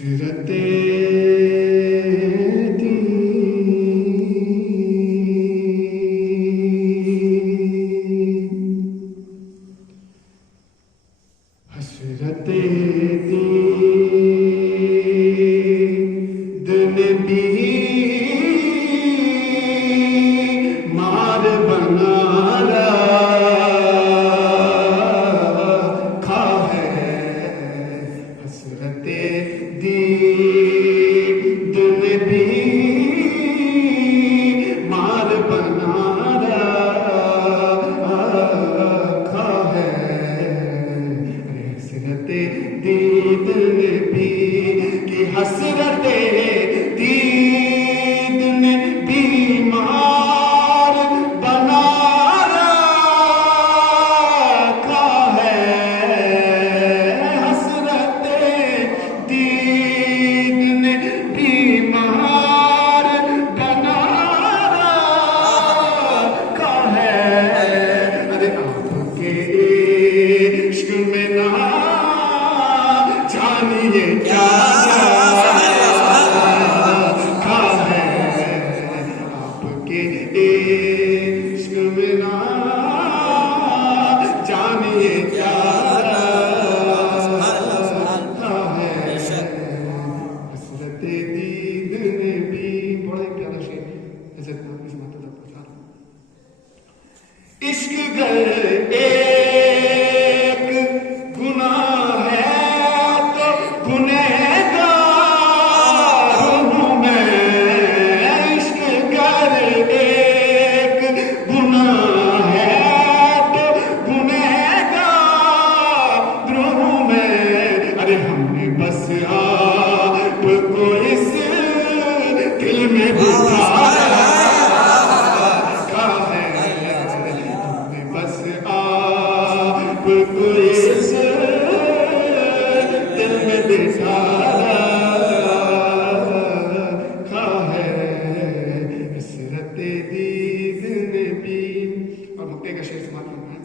حسرت دن بھی مار بنا رکھا ہے حسرت دن بھی مار بنا رکھا ہے حسرت دیدن بھی کی حسرت دیدن بیمار بنا رکھا ہے حسرت دیدن بیمار بنا رکھا ہے ارے آپ کے عشق میں نہ جانیے کیا رکھا ہے آپ کے عشق میں نہ جانیے کیا رکھا ہے حسرت دیدن بھی بڑا ایک پیارا شعر حضرت نام کی سماعت تک پہنچا دوں عشق گر ایک گناہ ہے تو گنہگار ہوں میں عشق گر ایک گناہ ہے تو گنہگار ہوں میں ارے ہم نے بس آپ کو اس دل میں بٹھا رکھا ہے ہم نے بس آپ کو اس دل میں بٹھا رکھا ہے حسرت دیدن بھی اور مکے کا شعر سماعت کرنا ہے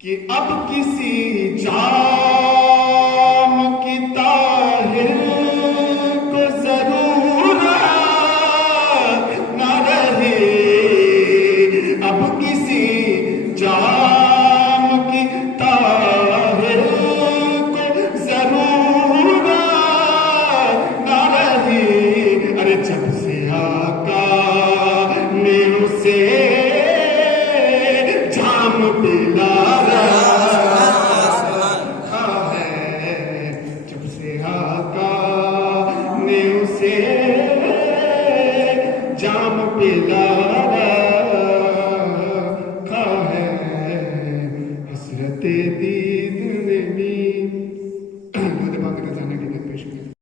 کہ اب کسی جام کی طاہر کو ضرورت نہ رہے اب کسی جام کی طاہر کو ضرورت نہ رہی ارے جب سے آقا نے اسے جام پلا رکھا ہے جب سے آقا نے اسے جام پلا رکھا ہے حسرت دی